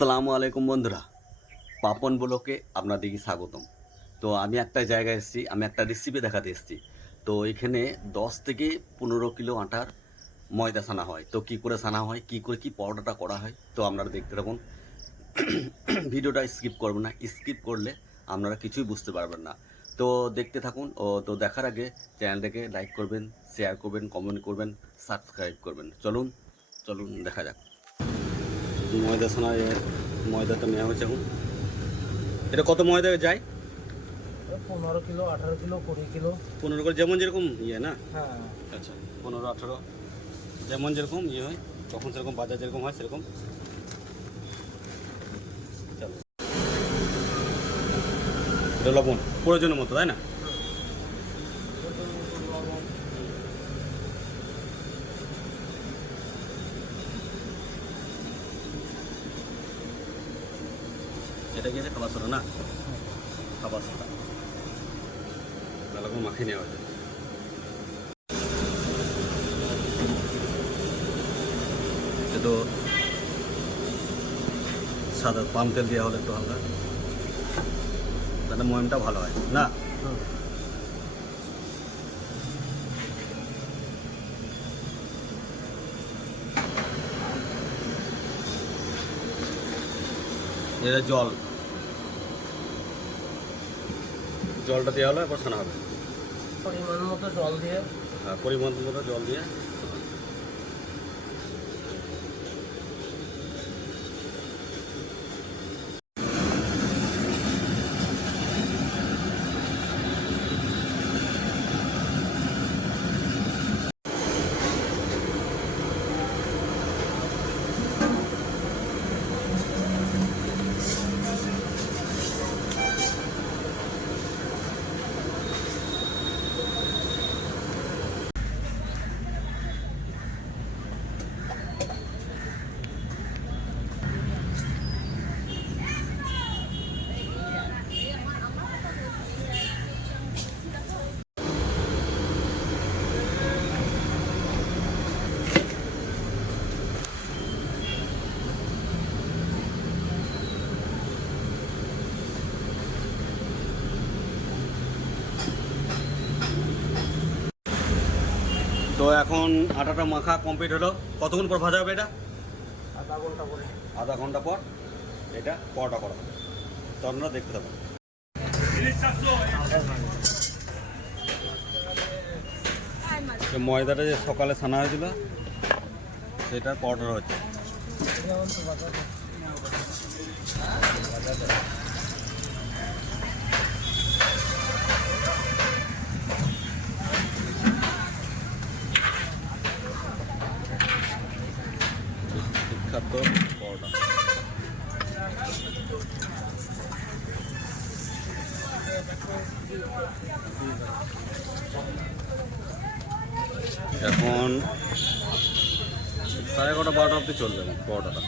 আসসালামু আলাইকুম বন্ধুরা, পাপন ব্লকে আপনাদেরকে স্বাগতম। তো আমি একটা জায়গায় এসেছি, আমি একটা রেসিপি দেখাতে এসেছি। তো এখানে 10 থেকে 15 কিলো আটার ময়দা সানা হয়। তো কী করে সানা হয়, কী করে কী পরোটাটা করা হয়, তো আপনারা দেখতে থাকুন। ভিডিওটা স্কিপ করবেন না, স্কিপ করলে আপনারা কিছুই বুঝতে পারবেন না। তো দেখতে থাকুন। তো দেখার আগে চ্যানেলটাকে লাইক করবেন, শেয়ার করবেন, কমেন্ট করবেন, সাবস্ক্রাইব করবেন। চলুন চলুন দেখা যাক। ময়দা সানায় ময়দাটা নেওয়া হয়েছে এখন। এটা কত ময়দা যায়? 15 কিলো, 18 কিলো, 20 কিলো। 15 করে যেমন যেরকম ইয়ে না? হ্যাঁ, আচ্ছা, 15-18 যেমন যেরকম ইয়ে হয়, তখন সেরকম বাজার যেরকম হয় সেরকম। চলো, এটা লবণ প্রয়োজনের মতো, তাই না? এটা গিয়েছে খাবার সোডা না? খাবার সোডা ভালো করে মাখিয়ে নেওয়া হয়েছে। একটু সাদা পাম তেল দেওয়া হলে একটু হালকা, তাহলে ময়মটা ভালো হয় না? এটা জলটা দেওয়া হলো, এরপর ছানা হবে। পরিমাণ মতো জল দিয়ে। হ্যাঁ, পরিমাণ মতো জল দিয়ে। তো এখন আটাটা মাখা কমপ্লিট হলো। কতক্ষণ পর ভাজা হবে এটা? আধা ঘন্টা করে। আধা ঘন্টা পর এটা পরোটা করা হবে। তো আপনারা দেখতে থাকুন। ময়দাটা যে সকালে ছানা হয়েছিল সেটা পরোটা হচ্ছে। বিখ্যাত পরোটা। এখন 11:30-12টা অবধি চলবে পরোটাটা।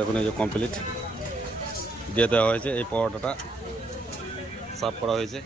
দেখুন এই যে কমপ্লিট দিয়ে দেওয়া হয়েছে, এই পরোটাটা সার্ভ করা হয়েছে।